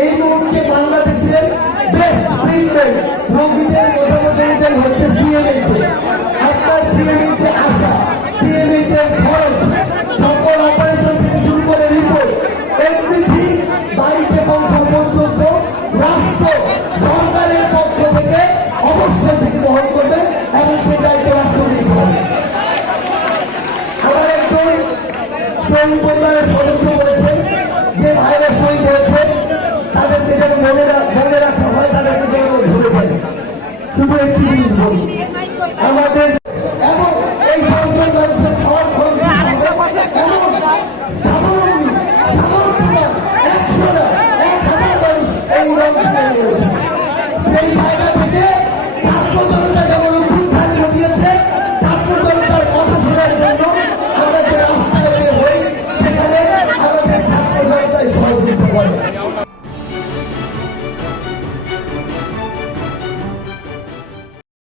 এই মুহূর্তে বাংলাদেশের বেস্ট ট্রিটমেন্ট রোগীদের প্রথম হচ্ছে সিএমএইচ। আপনার সিএমএইচ এ আসা, সিএমএইচ এর খরচ, সকল অপারেশন থেকে শুরু করে রিপোর্ট এভরিথিং বাড়িতে পৌঁছা পর্যন্ত রাষ্ট্র সরকারের পক্ষ থেকে অবশ্যই সেটি বহন করবে এবং সেই দায়িত্ব রাষ্ট্র নিতে হবে। আমার একজন শহীদ পরিবারের সদস্য বলেছেন যে ভাইরা শহীদ হয়েছে তাদেরকে যেন মনে রাখা হয়, তাদেরকে যেন ভুলে যায়। শুধু একটি জিনিস বলি, আমাদের এবং এই সংসদ মানুষের খাওয়ার খরচ এই রঙ সেই